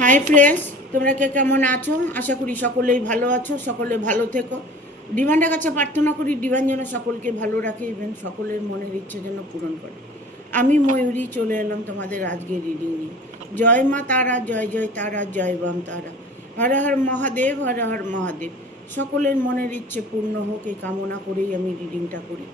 Hi friends, তোমরা কে কেমন আছো? আশা করি সকলেই ভালো আছো, সকলে ভালো থেকো। ডিভাইনের কাছে প্রার্থনা করি ডিভাইন যেন সকলকে ভালো রাখে এবং সকলের মনের ইচ্ছে যেন পূরণ করে। আমি ময়ূরী চলে এলাম তোমাদের আজকের রিডিং নিয়ে। জয় মা তারা, জয় জয় তারা, জয় বাম তারা। হর হর মহাদেব, হর হর মহাদেব। সকলের মনের ইচ্ছে পূর্ণ হোক এই কামনা করেই আমি রিডিংটা করি।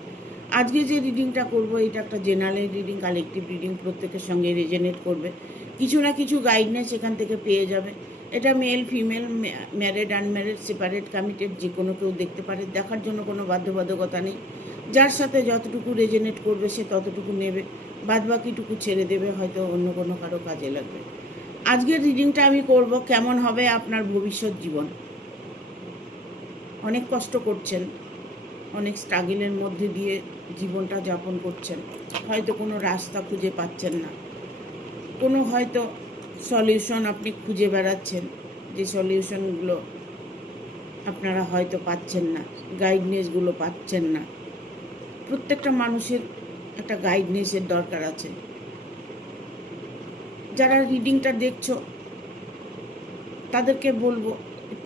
আজকে যে রিডিংটা করব এটা একটা জেনারেল রিডিং, কালেকটিভ রিডিং, প্রত্যেকের সঙ্গে রেজনেট করবে। কিছু না কিছু গাইডনেস এখান থেকে পেয়ে যাবে। এটা male female, married unmarried, separate committed, যে কোনো কেউ দেখতে পারে। দেখার জন্য কোনো বাধ্যবাধকতা নেই। যার সাথে যতটুকু রেজনেট করবে সে ততটুকু নেবে, বাদবাকিটুকু ছেড়ে দেবে, হয়তো অন্য কোনো কারো কাজে লাগবে। আজকের রিডিংটা আমি করব কেমন হবে আপনার ভবিষ্যৎ জীবন। অনেক কষ্ট করছেন, অনেক স্ট্রাগলের মধ্যে দিয়ে জীবনটা যাপন করছেন, হয়তো কোনো রাস্তা খুঁজে পাচ্ছেন না, কোনো হয়তো সলিউশন আপনি খুঁজে বেড়াচ্ছেন, যে সলিউশনগুলো আপনারা হয়তো পাচ্ছেন না, গাইডনেসগুলো পাচ্ছেন না। প্রত্যেকটা মানুষের একটা গাইডনেসের দরকার আছে। যারা রিডিংটা দেখছো তাদেরকে বলবো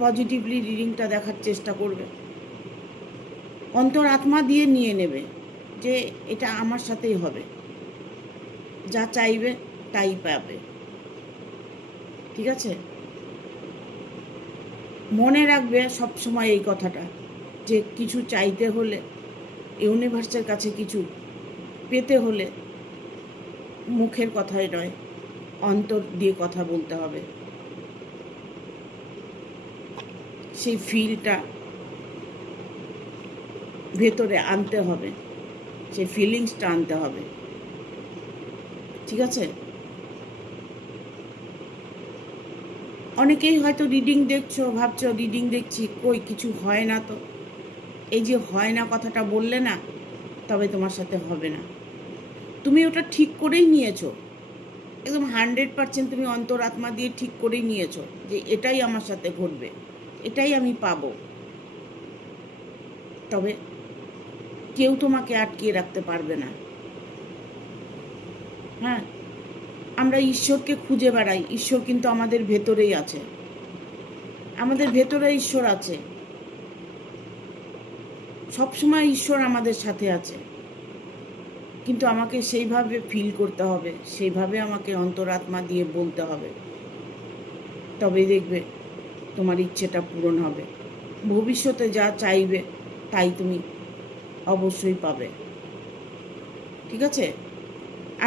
পজিটিভলি রিডিংটা দেখার চেষ্টা করবে, অন্তর আত্মা দিয়ে নিয়ে নেবে যে এটা আমার সাথেই হবে, যা চাইবে তাই পাবে। ঠিক আছে? মনে রাখবে সব সময় এই কথাটা, যে কিছু চাইতে হলে, ইউনিভার্সের কাছে কিছু পেতে হলে মুখের কথাই নয়, অন্তর দিয়ে কথা বলতে হবে। সেই ফিলটা ভেতরে আনতে হবে, সেই ফিলিংসটা আনতে হবে। ঠিক আছে? অনেকেই হয়তো রিডিং দেখছো, ভাবছো রিডিং দেখছি, কই কিছু হয় না তো। এই যে হয় না কথাটা বললে না, তবে তোমার সাথে হবে না। তুমি ওটা ঠিক করেই নিয়েছো, একদম 100% তুমি অন্তরাত্মা দিয়ে ঠিক করেই নিয়েছো যে এটাই আমার সাথে ঘটবে, এটাই আমি পাবো। তবে কেউ তোমাকে আটকিয়ে রাখতে পারবে না। হ্যাঁ, আমরা ঈশ্বরকে খুঁজে বেড়াই, ঈশ্বর কিন্তু আমাদের ভেতরেই আছে, আমাদের ভেতরে ঈশ্বর আছে, সবসময় ঈশ্বর আমাদের সাথে আছে। কিন্তু আমাকে সেইভাবে ফিল করতে হবে, সেইভাবে আমাকে অন্তরাত্মা দিয়ে বলতে হবে, তবে দেখবে তোমার ইচ্ছেটা পূরণ হবে। ভবিষ্যতে যা চাইবে তাই তুমি অবশ্যই পাবে। ঠিক আছে?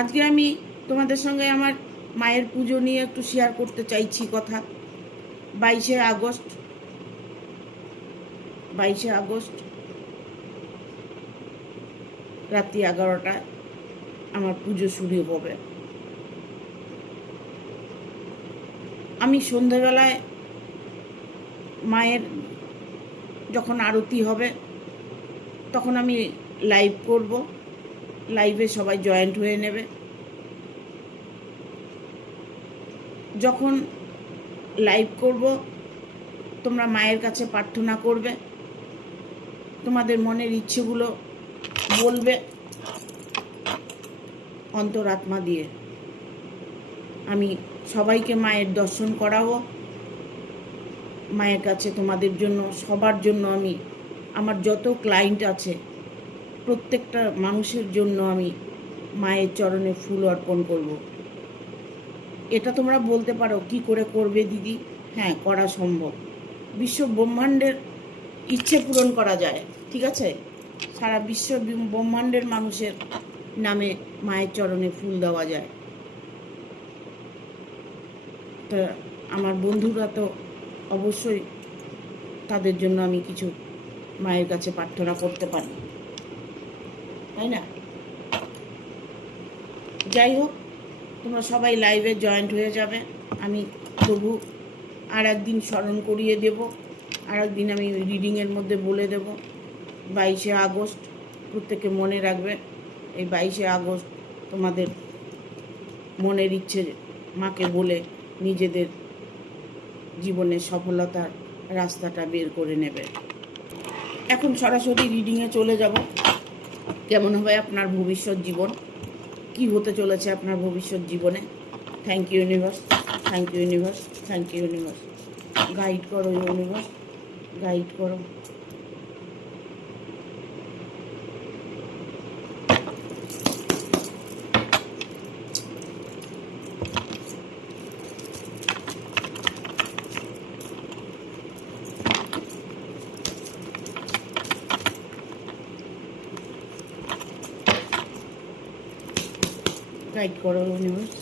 আজকে আমি তোমাদের সঙ্গে আমার মায়ের পুজো নিয়ে একটু শেয়ার করতে চাইছি কথা। 22শে আগস্ট রাত্রি 11টায় আমার পুজো শুরু হবে। আমি সন্ধেবেলায় মায়ের যখন আরতি হবে তখন আমি লাইভ করব, লাইভে সবাই জয়েন্ট হয়ে নেবে। যখন লাইভ করব তোমরা মায়ের কাছে প্রার্থনা করবে, তোমাদের মনের ইচ্ছেগুলো বলবে অন্তরাত্মা দিয়ে। আমি সবাইকে মায়ের দর্শন করাবো। মায়ের কাছে তোমাদের জন্য, সবার জন্য, আমি আমার যত ক্লায়েন্ট আছে প্রত্যেকটা মানুষের জন্য আমি মায়ের চরণে ফুল অর্পণ করব। এটা তোমরা বলতে পারো কি করে করবে দিদি? হ্যাঁ, করা সম্ভব। বিশ্ব ব্রহ্মাণ্ডের ইচ্ছে পূরণ করা যায়। ঠিক আছে? সারা বিশ্ব ব্রহ্মাণ্ডের মানুষের নামে মায়ের চরণে ফুল দেওয়া যায়। তা আমার বন্ধুরা তো অবশ্যই, তাদের জন্য আমি কিছু মায়ের কাছে প্রার্থনা করতে পারি, তাই না? যাই হোক, তোমরা সবাই লাইভে জয়েন্ট হয়ে যাবে। আমি তবু আর একদিন স্মরণ করিয়ে দেব, আর একদিন আমি রিডিংয়ের মধ্যে বলে দেব 22শে আগস্ট। প্রত্যেকে মনে রাখবে, এই 22শে আগস্ট তোমাদের মনের ইচ্ছে মাকে বলে নিজেদের জীবনের সফলতার রাস্তাটা বের করে নেবে। এখন সরাসরি রিডিংয়ে চলে যাব। কেমন হবে আপনার ভবিষ্যৎ জীবন, কি হতে চলেছে আপনার ভবিষ্যৎ জীবনে। Thank you universe. Thank you universe, thank you universe. Guide করো ইউনিভার্স, গাইড করো। গাইড করো ইউনিভার্স।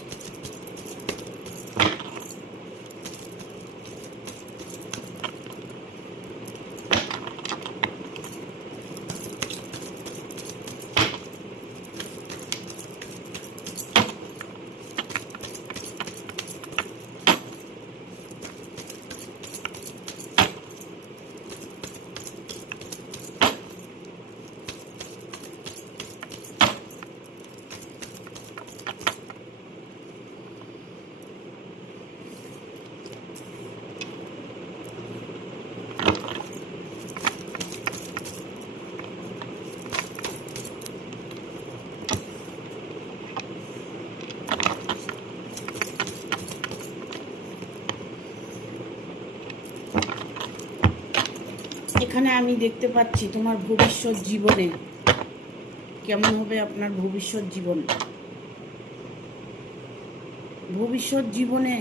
এখানে আমি দেখতে পাচ্ছি তোমার ভবিষ্যৎ জীবনে কেমন হবে আপনার ভবিষ্যৎ জীবন। ভবিষ্যৎ জীবনে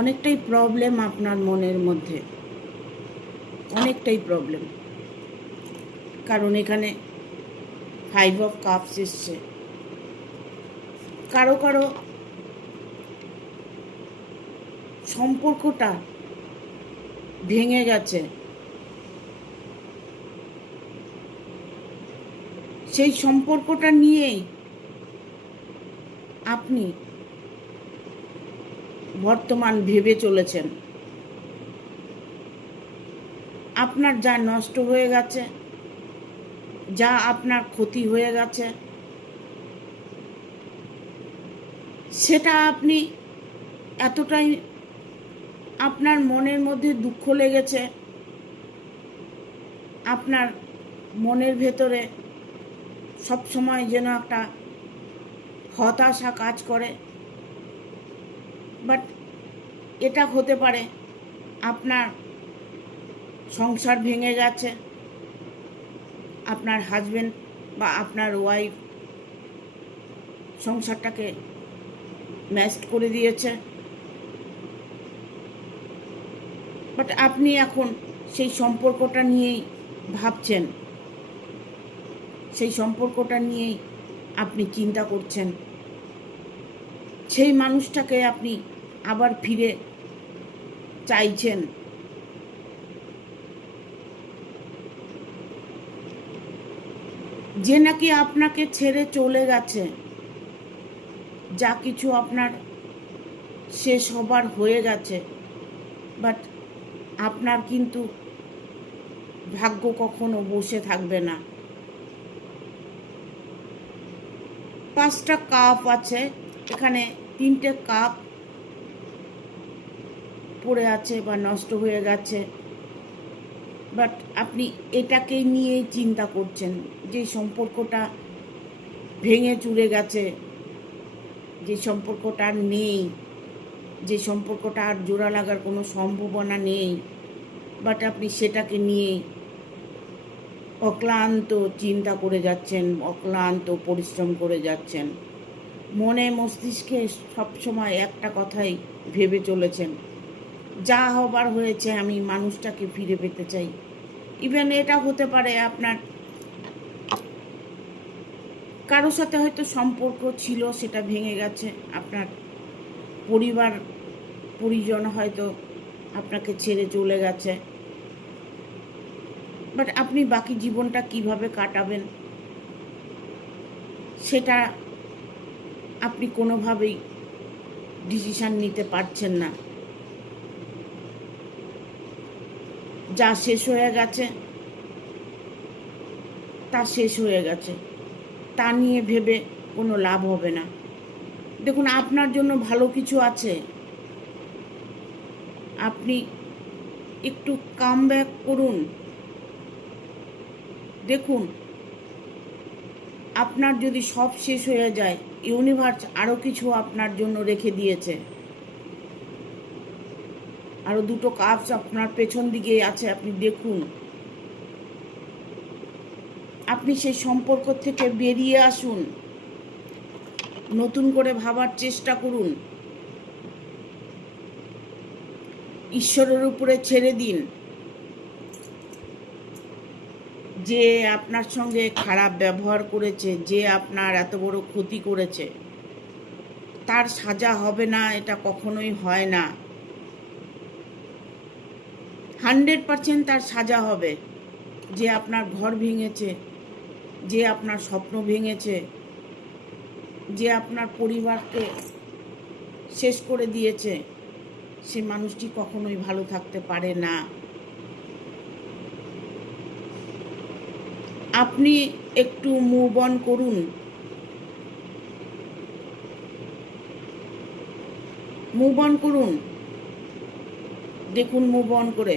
অনেকটাই প্রবলেম আপনার মনের মধ্যে, অনেকটাই প্রবলেম। কারণ এখানে 5 অফ কাপস এসছে। কারো কারো সম্পর্কটা ভেঙে গেছে, সেই সম্পর্কটা নিয়েই আপনি বর্তমান ভেবে চলেছেন। আপনার যা নষ্ট হয়ে গেছে, যা আপনার ক্ষতি হয়ে গেছে, সেটা আপনি এতটাই আপনার মনের মধ্যে দুঃখ লেগেছে, আপনার মনের ভেতরে সব সময় যেন একটা হতাশা কাজ করে। বাট এটা হতে পারে আপনার সংসার ভেঙে গেছে, আপনার হাজবেন্ড বা আপনার ওয়াইফ সংসারটাকে ম্যাস্ট করে দিয়েছে। বাট আপনি এখন সেই সম্পর্কটা নিয়েই ভাবছেন, সেই সম্পর্কটা নিয়েই আপনি চিন্তা করছেন। সেই মানুষটাকে আপনি আবার ফিরে চাইছেন। যে নাকি আপনাকে ছেড়ে চলে গেছে, যা কিছু আপনার শেষ হবার হয়ে গেছে, বাট আপনার কিন্তু ভাগ্য কখনো বসে থাকবে না। 5টা কাপ আছে এখানে, 3টে কাপ পড়ে আছে বা নষ্ট হয়ে গেছে। বাট আপনি এটাকে নিয়েই চিন্তা করছেন, যে সম্পর্কটা ভেঙে চুরে গেছে, যে সম্পর্কটা আর নেই, যে সম্পর্কটা আর জোড়া লাগার কোনো সম্ভাবনা নেই। বাট আপনি সেটাকে নিয়ে অক্লান্ত চিন্তা করে যাচ্ছেন, অক্লান্ত পরিশ্রম করে যাচ্ছেন। মনে মস্তিষ্কে সবসময় একটা কথাই ভেবে চলেছেন, যা হবার হয়েছে আমি মানুষটাকে ফিরে পেতে চাই। ইভেন এটা হতে পারে আপনার কারোর সাথে হয়তো সম্পর্ক ছিল, সেটা ভেঙে গেছে। আপনার পরিজন হয়তো আপনাকে ছেড়ে চলে গেছে। বাট আপনি বাকি জীবনটা কিভাবে কাটাবেন সেটা আপনি কোনোভাবেই ডিসিশন নিতে পারছেন না। যা শেষ হয়ে গেছে তা শেষ হয়ে গেছে, তা নিয়ে ভেবে কোনো লাভ হবে না। দেখুন, আপনার জন্য ভালো কিছু আছে। আপনি একটু কাম ব্যাক করুন। দেখুন, আপনার যদি সব শেষ হয়ে যায় ইউনিভার্স আরও কিছু আপনার জন্য রেখে দিয়েছে। আরও দুটো কাপস আপনার পেছন দিকে আছে, আপনি দেখুন। আপনি সেই সম্পর্ক থেকে বেরিয়ে আসুন, নতুন করে ভাবার চেষ্টা করুন, ঈশ্বরের উপরে ছেড়ে দিন। যে আপনার সঙ্গে খারাপ ব্যবহার করেছে, যে আপনার এত বড় ক্ষতি করেছে, তার সাজা হবে না, এটা কখনোই হয় না। 100% তার সাজা হবে। যে আপনার ঘর ভেঙেছে, যে আপনার স্বপ্ন ভেঙেছে, যে আপনার পরিবারকে শেষ করে দিয়েছে, সে মানুষটি কখনোই ভালো থাকতে পারে না। আপনি একটু মুভ অন করুন, মুভ অন করুন, দেখুন মুভ অন করে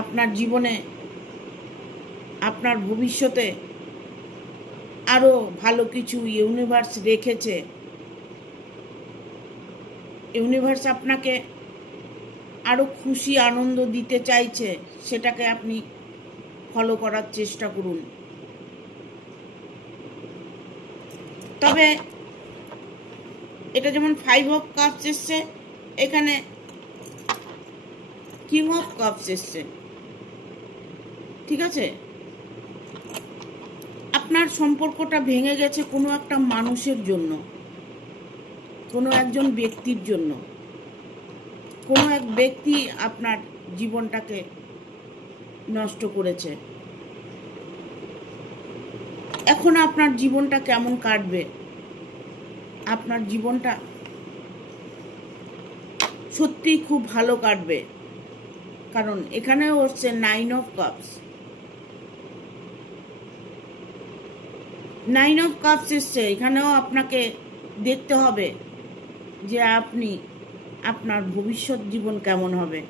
আপনার জীবনে, আপনার ভবিষ্যতে আরও ভালো কিছু ইউনিভার্স রেখেছে। ইউনিভার্স আপনাকে আরও খুশি আনন্দ দিতে চাইছে, সেটাকে আপনি ফলো করার চেষ্টা করুন। তবে এটা যেমন 5 অফ কাপস এসছে, এখানে কিং অফ কাপস এসছে, ঠিক আছে? আপনার সম্পর্কটা ভেঙে গেছে কোনো একটা মানুষের জন্য, কোনো একজন ব্যক্তির জন্য। কোনো এক ব্যক্তি আপনার জীবনটাকে নষ্ট করেছে। এখন আপনার জীবনটা কেমন কাটবে? আপনার জীবনটা সত্যিই খুব ভালো কাটবে, কারণ এখানেও হচ্ছে 9 অফ কাপস। 9 অফ কাপস এসছে, এখানেও আপনাকে দেখতে হবে যে আপনি, আপনার ভবিষ্যৎ জীবন কেমন হবে।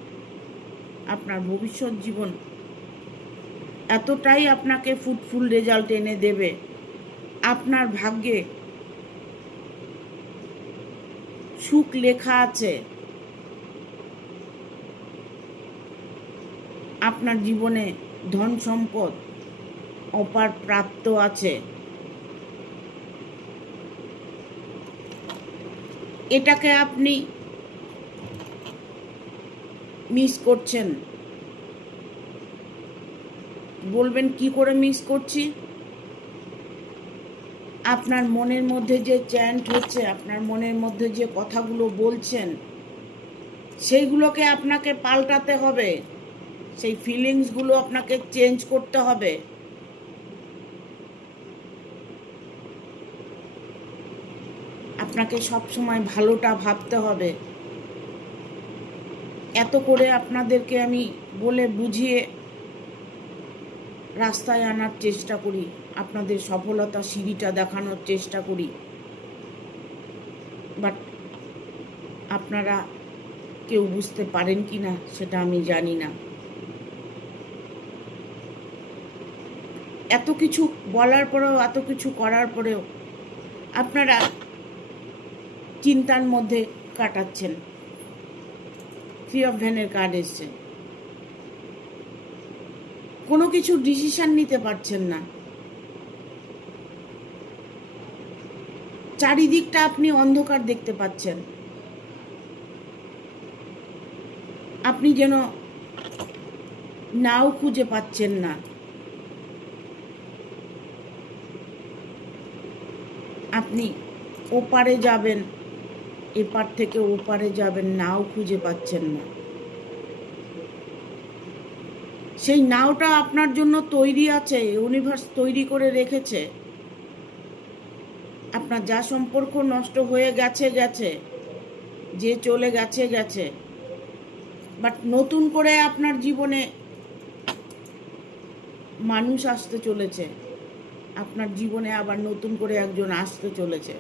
আপনার ভবিষ্যৎ জীবন এতটাই আপনাকে ফুল রেজাল্ট এনে দেবে, আপনার ভাগ্যে সুখ লেখা আছে, আপনার জীবনে ধন সম্পদ অপার প্রাপ্ত আছে। এটাকে আপনি মিস করছেন। বলবেন কি করে মিস করছি? আপনার মনের মধ্যে যে চ্যান্ট হচ্ছে, আপনার মনের মধ্যে যে কথাগুলো বলছেন, সেইগুলোকে আপনাকে পাল্টাতে হবে। সেই ফিলিংসগুলো আপনাকে চেঞ্জ করতে হবে। আপনাকে সবসময় ভালোটা ভাবতে হবে। এত করে আপনাদেরকে আমি বলে বুঝিয়ে রাস্তায় আনার চেষ্টা করি, আপনাদের সফলতা সিঁড়িটা দেখানোর চেষ্টা করি, বাট আপনারা কেউ বুঝতে পারেন কি না সেটা আমি জানি না। এত কিছু বলার পরেও, এত কিছু করার পরেও আপনারা চিন্তার মধ্যে কাটাচ্ছেন। 3 অফ ভ্যানের কার্ড এসছে। কোনো কিছু ডিসিশন নিতে পারছেন না। চারিদিকটা আপনি অন্ধকার দেখতে পাচ্ছেন। আপনি যেন নাও খুঁজে পাচ্ছেন না। আপনি ওপারে যাবেন, এপার থেকে ওপারে যাবেন, নাও খুঁজে পাচ্ছেন না। সেই নাওটা আপনার জন্য তৈরি আছে, ইউনিভার্স তৈরি করে রেখেছে। আপনার যা সম্পর্ক নষ্ট হয়ে গেছে গেছে, যে চলে গেছে গেছে, বাট নতুন করে আপনার জীবনে মানুষ আসতে চলেছে। আপনার জীবনে আবার নতুন করে একজন আসতে চলেছে,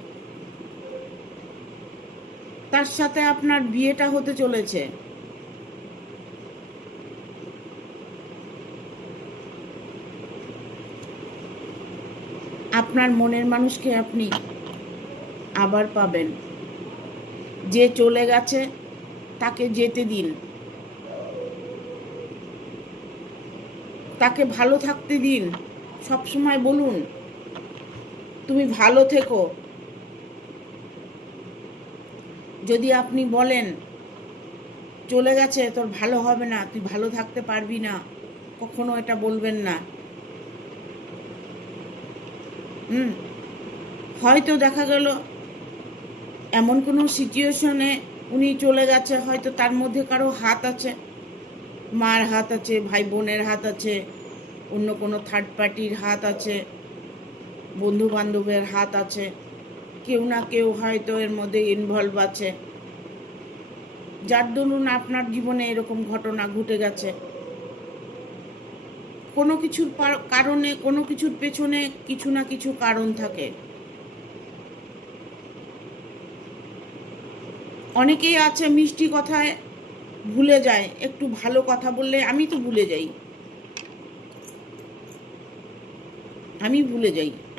তার সাথে আপনার বিয়েটা হতে চলেছে। আপনার মনের মানুষকে আপনি আবার পাবেন। যে চলে গেছে তাকে যেতে দিন, তাকে ভালো থাকতে দিন। সব সময় বলুন তুমি ভালো থেকো। যদি আপনি বলেন চলে গেছে তোর ভালো হবে না, তুই ভালো থাকতে পারবি না, কখনো এটা বলবেন না। হয়তো দেখা গেল এমন কোনো সিচুয়েশনে উনি চলে গেছে, হয়তো তার মধ্যে কারো হাত আছে, মার হাত আছে, ভাই বোনের হাত আছে, অন্য কোনো থার্ড পার্টির হাত আছে, বন্ধু বান্ধবের হাত আছে, কেউ না কেউ হয়তো এর মধ্যে ইনভলভ আছে, যার দরুন আপনার জীবনে এরকম ঘটনা ঘটে গেছে। কোনো কিছুর কারণে, কোনো কিছুর পেছনে কিছু না কিছু কারণ থাকে। অনেকেই আছে মিষ্টি কথায় ভুলে যায়, একটু ভালো কথা বললে আমি তো ভুলে যাই,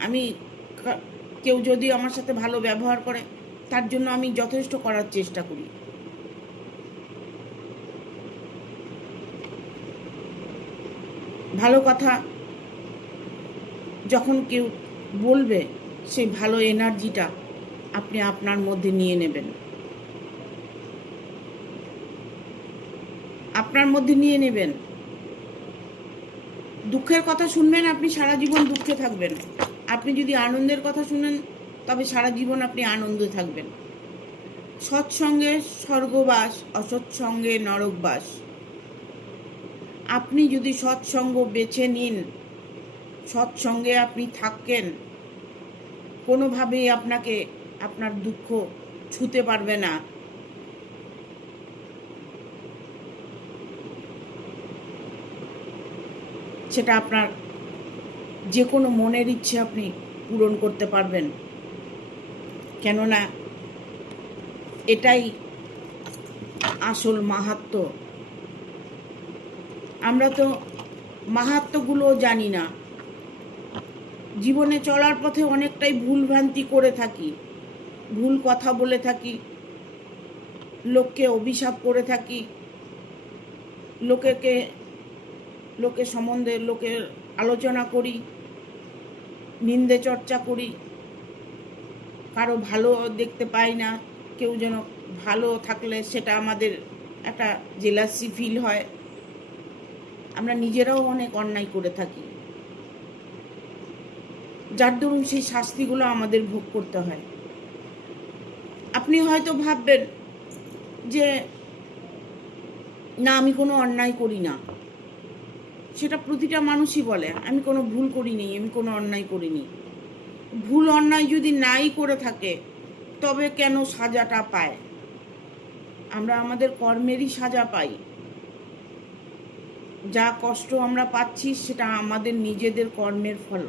আমি কেউ যদি আমার সাথে ভালো ব্যবহার করে তার জন্য আমি যথেষ্ট করার চেষ্টা করি। ভালো কথা যখন কেউ বলবে সেই ভালো এনার্জিটা আপনি আপনার মধ্যে নিয়ে নেবেন, আপনার মধ্যে নিয়ে নেবেন। দুঃখের কথা শুনবেন, আপনি সারা জীবন দুঃখে থাকবেন। আপনি যদি আনন্দের কথা শুনেন তবে সারা জীবন আপনি আনন্দে থাকবেন। সৎসঙ্গে স্বর্গবাস, অসৎসঙ্গে নরকবাস। আপনি যদি সৎসঙ্গ বেছে নিন, সৎসঙ্গে আপনি থাকেন, কোনোভাবেই আপনাকে আপনার দুঃখ ছুঁতে পারবে না। সেটা আপনার যে কোনো মনের ইচ্ছে আপনি পূরণ করতে পারবেন, কেননা এটাই আসল মাহাত্ম্য। আমরা তো মাহাত্ম্যগুলো জানি না, জীবনে চলার পথে অনেকটাই ভুলভ্রান্তি করে থাকি, ভুল কথা বলে থাকি, লোককে অভিশাপ করে থাকি, লোকের সম্বন্ধে লোকের আলোচনা করি, নিন্দে চর্চা করি, কারো ভালো দেখতে পাই না, কেউ যেন ভালো থাকলে সেটা আমাদের একটা জেলাসি ফিল হয়। আমরা নিজেরাও অনেক অন্যায় করে থাকি, যার দরুন সেই শাস্তিগুলো আমাদের ভোগ করতে হয়। আপনি হয়তো ভাববেন যে না আমি কোনো অন্যায় করি না, সেটা প্রতিটা মানুষই বলে আমি কোনো ভুল করিনি, আমি কোনো অন্যায় করিনি। ভুল অন্যায় যদি নাই করে থাকে তবে কেন সাজাটা পায়? আমরা আমাদের কর্মেরই সাজা পাই। যা কষ্ট আমরা পাচ্ছি সেটা আমাদের নিজেদের কর্মের ফল।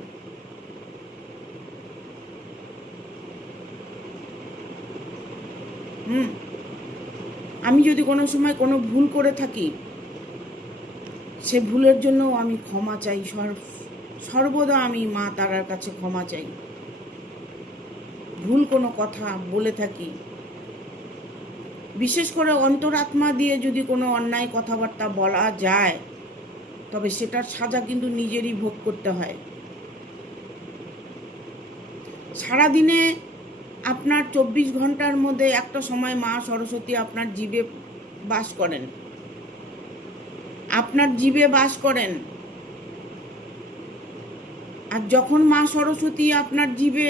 আমি যদি কোনো সময় কোনো ভুল করে থাকি, সে ভুলের জন্য আমি ক্ষমা চাই, সর্বদা আমি মা তারার কাছে ক্ষমা চাই। ভুল কোনো কথা বলে থাকি, বিশেষ করে অন্তরাত্মা দিয়ে যদি কোনো অন্যায় কথাবার্তা বলা যায় তবে সেটার সাজা কিন্তু নিজেরই ভোগ করতে হয়। সারাদিনে আপনার 24 ঘন্টার মধ্যে একটা সময় মা সরস্বতী আপনার জীবে বাস করেন, আপনার জীবে বাস করেন। আর যখন মা সরস্বতী আপনার জীবে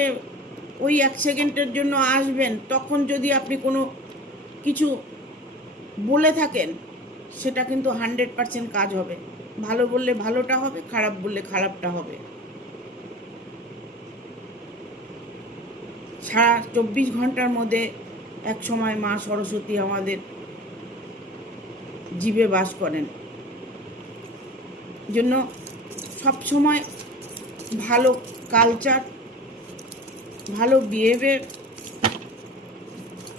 ওই 1 সেকেন্ডের জন্য আসবেন, তখন যদি আপনি কোনো কিছু বলে থাকেন সেটা কিন্তু 100% কাজ হবে। ভালো বললে ভালোটা হবে, খারাপ বললে খারাপটা হবে। সারা 24 ঘন্টার মধ্যে এক সময় মা সরস্বতী আমাদের জীবে বাস করেন। জন্য সব সময় ভালো কালচার, ভালো বিহেভিয়ার,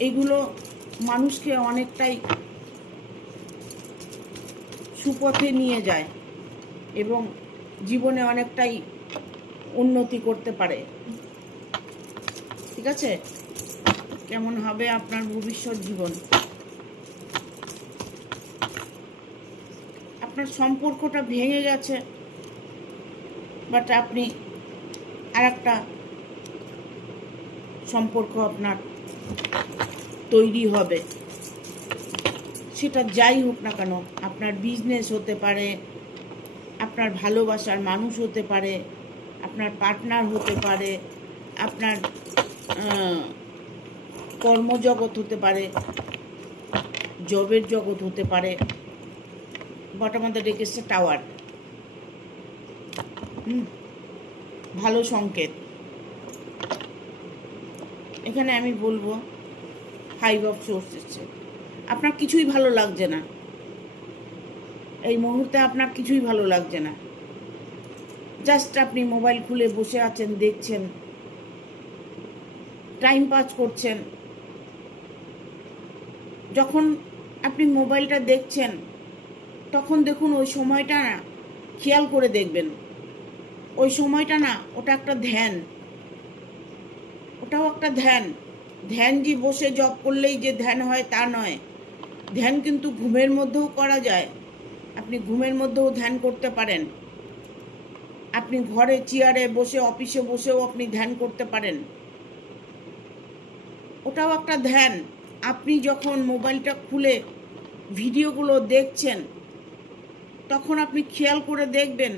এগুলো মানুষকে অনেকটাই সুপথে নিয়ে যায় এবং জীবনে অনেকটাই উন্নতি করতে পারে। ঠিক আছে? কেমন হবে আপনার ভবিষ্যৎ জীবন? আপনার সম্পর্কটা ভেঙে গেছে, বাট আপনি আর একটা সম্পর্ক আপনার তৈরি হবে। সেটা যাই হোক না কেন, আপনার বিজনেস হতে পারে, আপনার ভালোবাসার মানুষ হতে পারে, আপনার পার্টনার হতে পারে, আপনার কর্মজগৎ হতে পারে, জবের জগৎ হতে পারে। বটম অফ দ্য ডেক এসছে টাওয়ার। ভালো সংকেত। এখানে আমি বলবো 5 অফ সোর্স এসছে। আপনার কিছুই ভালো লাগছে না এই মুহূর্তে, আপনার কিছুই ভালো লাগছে না। জাস্ট আপনি মোবাইল খুলে বসে আছেন, দেখছেন, টাইম পাস করছেন। যখন আপনি মোবাইলটা দেখছেন তখন দেখুন ওই সময়টা না, খেয়াল করে দেখবেন, ওই সময়টা না, ওটা একটা ধ্যান, ওটাও একটা ধ্যান। ধ্যান যে বসে জব করলেই যে ধ্যান হয় তা নয়। ধ্যান কিন্তু ঘুমের মধ্যেও করা যায়। আপনি ঘুমের মধ্যেও ধ্যান করতে পারেন। আপনি ঘরে চেয়ারে বসে, অফিসে বসেও আপনি ধ্যান করতে পারেন। ওটাও একটা ধ্যান। আপনি যখন মোবাইলটা খুলে ভিডিওগুলো দেখছেন তখন আপনি খেয়াল করে দেখবেন,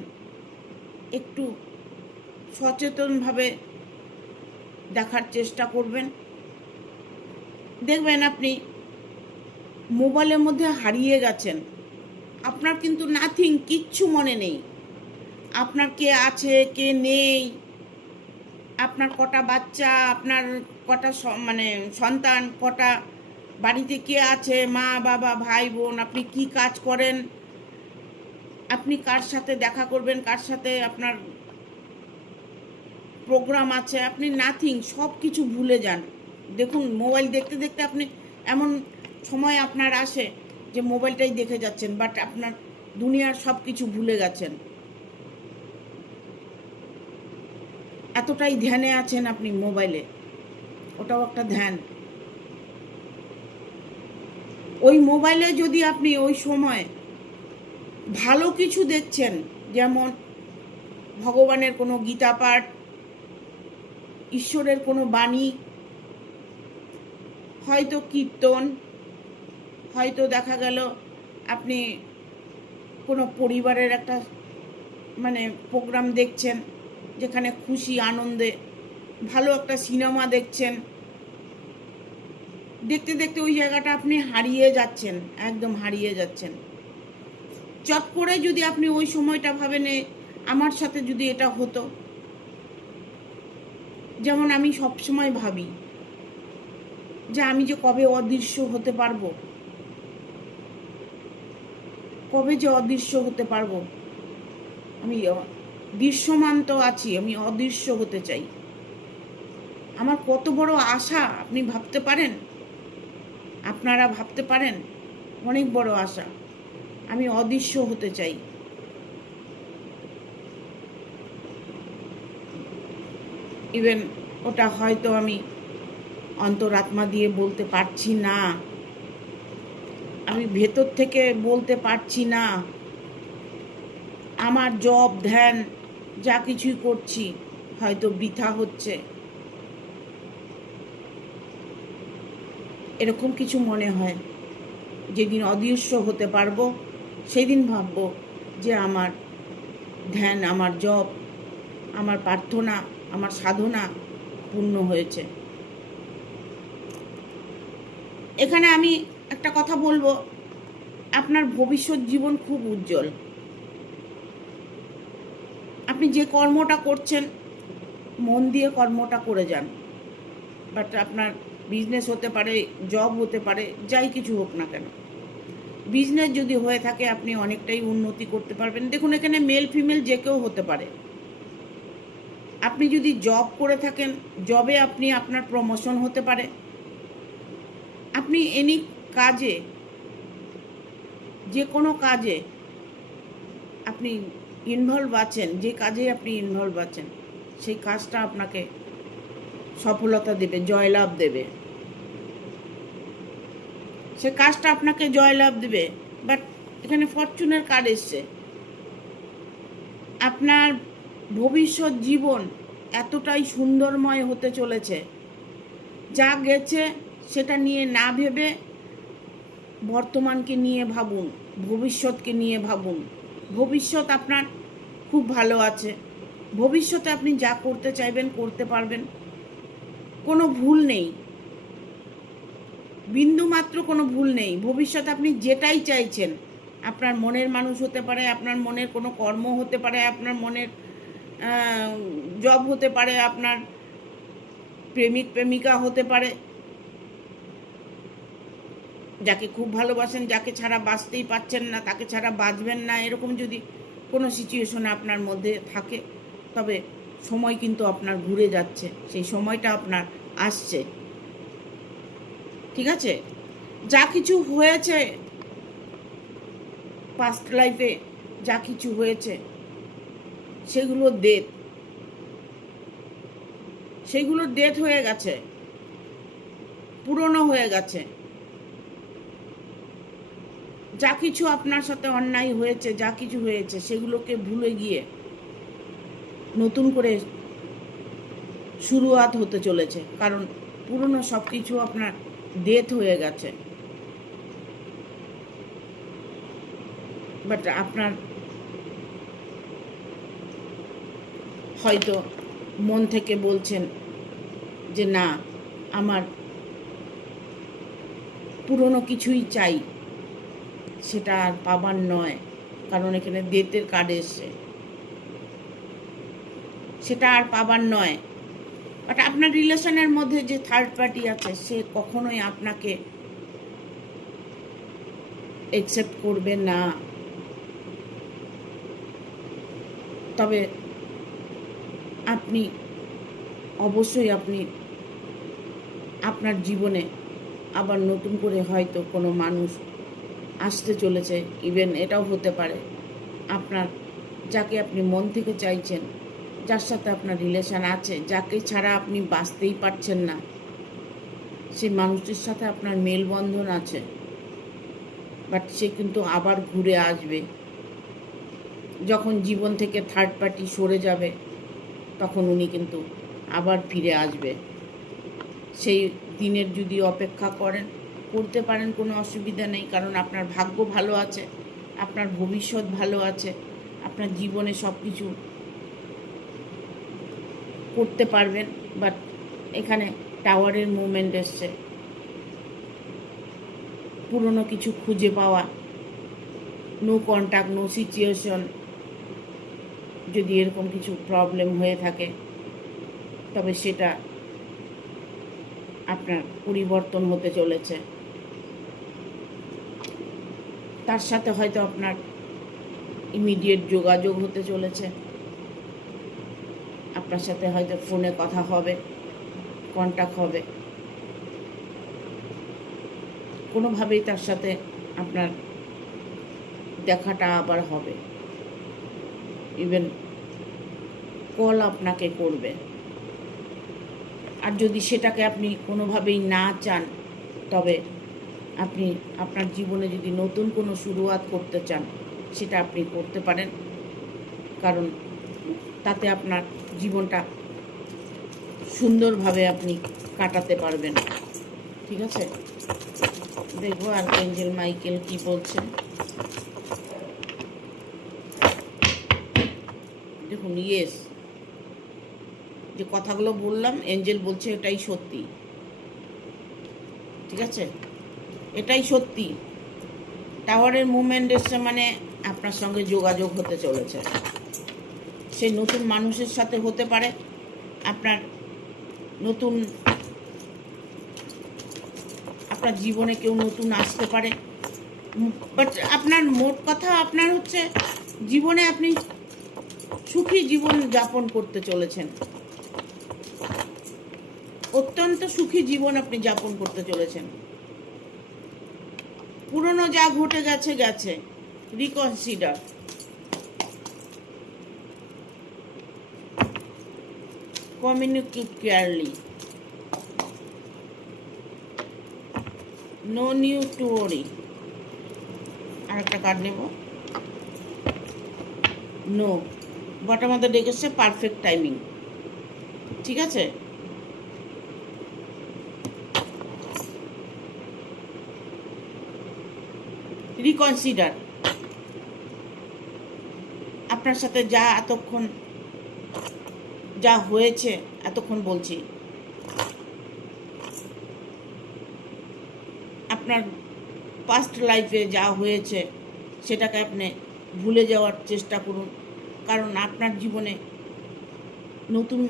একটু সচেতনভাবে দেখার চেষ্টা করবেন। দেখবেন আপনি মোবাইলের মধ্যে হারিয়ে গেছেন। আপনার কিন্তু নাথিং, কিচ্ছু মনে নেই। আপনার কে আছে কে নেই, আপনার কটা বাচ্চা, আপনার কটা মানে সন্তান, কটা বাড়িতে কে আছে, মা বাবা ভাই বোন, আপনি কি কাজ করেন, আপনি কার সাথে দেখা করবেন, কার সাথে আপনার প্রোগ্রাম আছে, আপনি নাথিং, সব কিছু ভুলে যান। দেখুন মোবাইল দেখতে দেখতে আপনি এমন সময় আপনার আসে যে মোবাইলটাই দেখে যাচ্ছেন, বাট আপনার দুনিয়ার সব কিছু ভুলে গেছেন। এতটাই ধ্যানে আছেন আপনি মোবাইলে। ওটাও একটা ধ্যান। ওই মোবাইলে যদি আপনি ওই সময় ভালো কিছু দেখছেন, যেমন ভগবানের কোনো গীতা পাঠ, ঈশ্বরের কোনো বাণী, হয়তো কীর্তন, হয়তো দেখা গেল আপনি কোনো পরিবারের একটা মানে প্রোগ্রাম দেখছেন যেখানে খুশি আনন্দে ভালো একটা সিনেমা দেখছেন, দেখতে দেখতে ওই জায়গাটা আপনি হারিয়ে যাচ্ছেন, একদম হারিয়ে যাচ্ছেন। চট করে যদি আপনি ওই সময়টা ভাবেন আমার সাথে যদি এটা হতো, যেমন আমি সবসময় ভাবি যে আমি যে কবে অদৃশ্য হতে পারবো, কবে যে অদৃশ্য হতে পারবো। আমি দৃশ্যমান তো আছি, আমি অদৃশ্য হতে চাই। আমার কত বড় আশা আপনি ভাবতে পারেন, আপনারা ভাবতে পারেন, অনেক বড় আশা। আমি অদৃশ্য হতে চাই। ইভেন ওটা হয়তো আমি অন্তরাত্মা দিয়ে বলতে পারছি না, আমি ভেতর থেকে বলতে পারছি না। আমার জব ধ্যান যা কিছুই করছি হয়তো বৃথা হচ্ছে, এরকম কিছু মনে হয়। যেদিন অদৃশ্য হতে পারবো সেদিন ভাববো যে আমার ধ্যান, আমার জব, আমার প্রার্থনা, আমার সাধনা পূর্ণ হয়েছে। এখানে আমি একটা কথা বলবো, আপনার ভবিষ্যৎ জীবন খুব উজ্জ্বল। আপনি যে কর্মটা করছেন মন দিয়ে কর্মটা করে যান। বাট আপনার বিজনেস হতে পারে, জব হতে পারে, যাই কিছু হোক না কেন, বিজনেস যদি হয়ে থাকে আপনি অনেকটাই উন্নতি করতে পারবেন। দেখুন এখানে মেল ফিমেল যে কেউ হতে পারে। আপনি যদি জব করে থাকেন, জবে আপনি আপনার প্রমোশন হতে পারে। আপনি এনি কাজে, যে কোনো কাজে আপনি ইনভলভ আছেন, যে কাজে আপনি ইনভলভ আছেন সেই কাজটা আপনাকে সফলতা দেবে, জয়লাভ দেবে। সে কাজটা আপনাকে জয়লাভ দেবে। বাট এখানে ফরচুনের কার্ড এসছে। আপনার ভবিষ্যৎ জীবন এতটাই সুন্দরময় হতে চলেছে, যা গেছে সেটা নিয়ে না ভেবে বর্তমানকে নিয়ে ভাবুন, ভবিষ্যৎকে নিয়ে ভাবুন। ভবিষ্যৎ আপনার খুব ভালো আছে। ভবিষ্যতে আপনি যা করতে চাইবেন করতে পারবেন, কোনো ভুল নেই, বিন্দুমাত্র কোনো ভুল নেই। ভবিষ্যতে আপনি যেটাই চাইছেন, আপনার মনের মানুষ হতে পারে, আপনার মনের কোনো কর্ম হতে পারে, আপনার মনের জব হতে পারে, আপনার প্রেমিক প্রেমিকা হতে পারে, যাকে খুব ভালোবাসেন, যাকে ছাড়া বাঁচতেই পারছেন না, তাকে ছাড়া বাঁচবেন না, এরকম যদি কোনো সিচুয়েশন আপনার মধ্যে থাকে, তবে সময় কিন্তু আপনার ঘুরে যাচ্ছে, সেই সময়টা আপনার আসছে। ঠিক আছে? যা কিছু হয়েছে পাস্ট লাইফে, যা কিছু হয়েছে সেগুলো ডেথ হয়ে গেছে, পুরনো হয়ে গেছে। যা কিছু আপনার সাথে অন্যায় হয়েছে, যা কিছু হয়েছে, সেগুলোকে ভুলে গিয়ে নতুন করে শুরুয়াত হতে চলেছে, কারণ পুরনো সব কিছু আপনার ডেথ হয়ে গেছে। বাট আপনার হয়তো মন থেকে বলছেন যে না, আমার পুরনো কিছুই চাই, সেটা আর পাবার নয়, কারণ এখানে ডেথের কার্ড এসছে, সেটা আর পাবার নয়। বাট আপনার রিলেশনের মধ্যে যে থার্ড পার্টি আছে, সে কখনোই আপনাকে অ্যাকসেপ্ট করবে না। তবে আপনি অবশ্যই আপনার জীবনে আবার নতুন করে হয়তো কোনো মানুষ আসতে চলেছে। ইভেন এটাও হতে পারে আপনার, যাকে আপনি মন থেকে চাইছেন, যার সাথে আপনার রিলেশন আছে, যাকে ছাড়া আপনি বাঁচতেই পারছেন না, সেই মানুষটির সাথে আপনার মেলবন্ধন আছে। বাট সে কিন্তু আবার ঘুরে আসবে। যখন জীবন থেকে থার্ড পার্টি সরে যাবে, তখন উনি কিন্তু আবার ফিরে আসবে। সেই দিনের যদি অপেক্ষা করতে পারেন, কোনো অসুবিধা নেই, কারণ আপনার ভাগ্য ভালো আছে, আপনার ভবিষ্যৎ ভালো আছে, আপনার জীবনে সব কিছু করতে পারবেন। বাট এখানে টাওয়ারের মুভমেন্ট এসছে, পুরনো কিছু খুঁজে পাওয়া, নো কন্ট্যাক্ট, নো সিচুয়েশন, যদি এরকম কিছু প্রবলেম হয়ে থাকে, তবে সেটা আপনার পরিবর্তন হতে চলেছে। তার সাথে হয়তো আপনার ইমিডিয়েট যোগাযোগ হতে চলেছে, আপনার সাথে হয়তো ফোনে কথা হবে, কন্ট্যাক্ট হবে, কোনোভাবেই তার সাথে আপনার দেখাটা আবার হবে, ইভেন কল আপনাকে করবে। আর যদি সেটাকে আপনি কোনোভাবেই না চান, তবে আপনি আপনার জীবনে যদি নতুন কোনো শুরুয়াত করতে চান, সেটা আপনি করতে পারেন, কারণ তাতে আপনার জীবনটা সুন্দরভাবে আপনি কাটাতে পারবেন। ঠিক আছে? দেখবো আর্কএঞ্জেল মাইকেল কি বলছে। দেখুন, ইয়েস, যে কথাগুলো বললাম, এঞ্জেল বলছে এটাই সত্যি। ঠিক আছে? এটাই সত্যি। টাওয়ারের মুভমেন্ট এসছে মানে আপনার সঙ্গে যোগাযোগ হতে চলেছে। সেই নতুন মানুষের সাথে হতে পারে, আপনার জীবনে কেউ নতুন আসতে পারে। বাট আপনার মোট কথা, আপনার হচ্ছে জীবনে আপনি সুখী জীবন যাপন করতে চলেছেন, অত্যন্ত সুখী জীবন আপনি যাপন করতে চলেছেন। পুরনো যা ঘটে গেছে গেছে, reconsider. Communicate clearly. No need to worry. আর একটা কার্ড নেব। নো, বটার মধ্যে ডেকেছে পারফেক্ট টাইমিং। ঠিক আছে, রিকনসিডার। আপনার সাথে যা এতক্ষণ যা হয়েছে, এতক্ষণ বলছি, আপনার পাস্ট লাইফে যা হয়েছে সেটাকে আপনি ভুলে যাওয়ার চেষ্টা করুন। কারণ আপনার জীবনে নতুন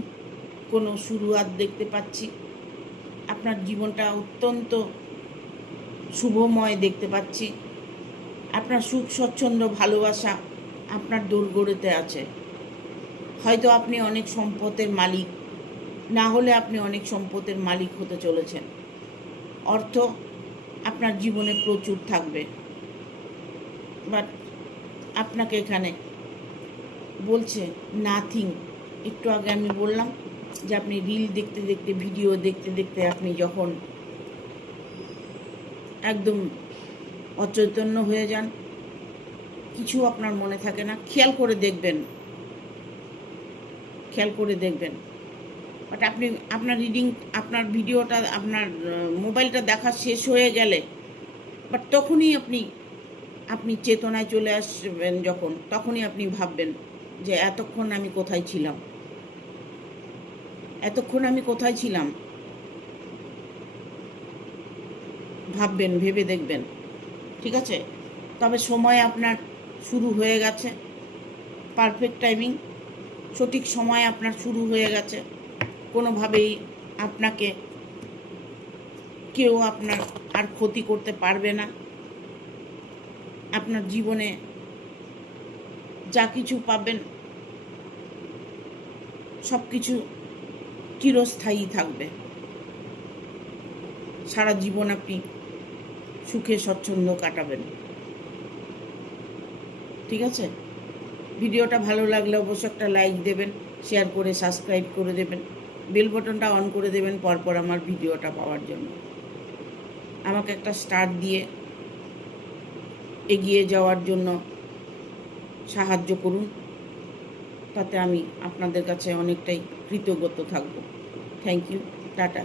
কোনো শুরুয়াত দেখতে পাচ্ছি। আপনার জীবনটা অত্যন্ত শুভময় দেখতে পাচ্ছি। আপনার সুখ স্বচ্ছন্দ ভালোবাসা আপনার দোরগোড়াতে আছে। হয়তো আপনি অনেক সম্পদের মালিক, না হলে আপনি অনেক সম্পদের মালিক হতে চলেছেন। অর্থ আপনার জীবনে প্রচুর থাকবে, বাট আপনাকে এখানে বলছে নাথিং। একটু আগে আমি বললাম যে আপনি রিল দেখতে দেখতে, ভিডিও দেখতে দেখতে আপনি যখন একদম অচৈতন্য হয়ে যান, কিছু আপনার মনে থাকে না, খেয়াল করে দেখবেন। বাট আপনি আপনার রিডিং, আপনার ভিডিওটা, আপনার মোবাইলটা দেখা শেষ হয়ে গেলে, বাট তখনই আপনি চেতনায় চলে আসবেন। তখনই আপনি ভাববেন যে এতক্ষণ আমি কোথায় ছিলাম। ভাববেন, ভেবে দেখবেন। ঠিক আছে, তবে সময় আপনার শুরু হয়ে গেছে, পারফেক্ট টাইমিং, সঠিক সময় আপনার শুরু হয়ে গেছে। কোনোভাবেই আপনাকে কেউ আপনার আর ক্ষতি করতে পারবে না। আপনার জীবনে যা কিছু পাবেন সব কিছু চিরস্থায়ী থাকবে। সারা জীবন আপনি সুখে স্বচ্ছন্দ কাটাবেন। ঠিক আছে, ভিডিওটা ভালো লাগলে অবশ্যই একটা লাইক দেবেন, শেয়ার করে সাবস্ক্রাইব করে দেবেন, বেল বাটনটা অন করে দেবেন পরপর আমার ভিডিওটা পাওয়ার জন্য। আমাকে একটা স্টার দিয়ে এগিয়ে যাওয়ার জন্য সাহায্য করুন, তাতে আমি আপনাদের কাছে অনেকটাই কৃতজ্ঞ থাকব। Thank you, tata.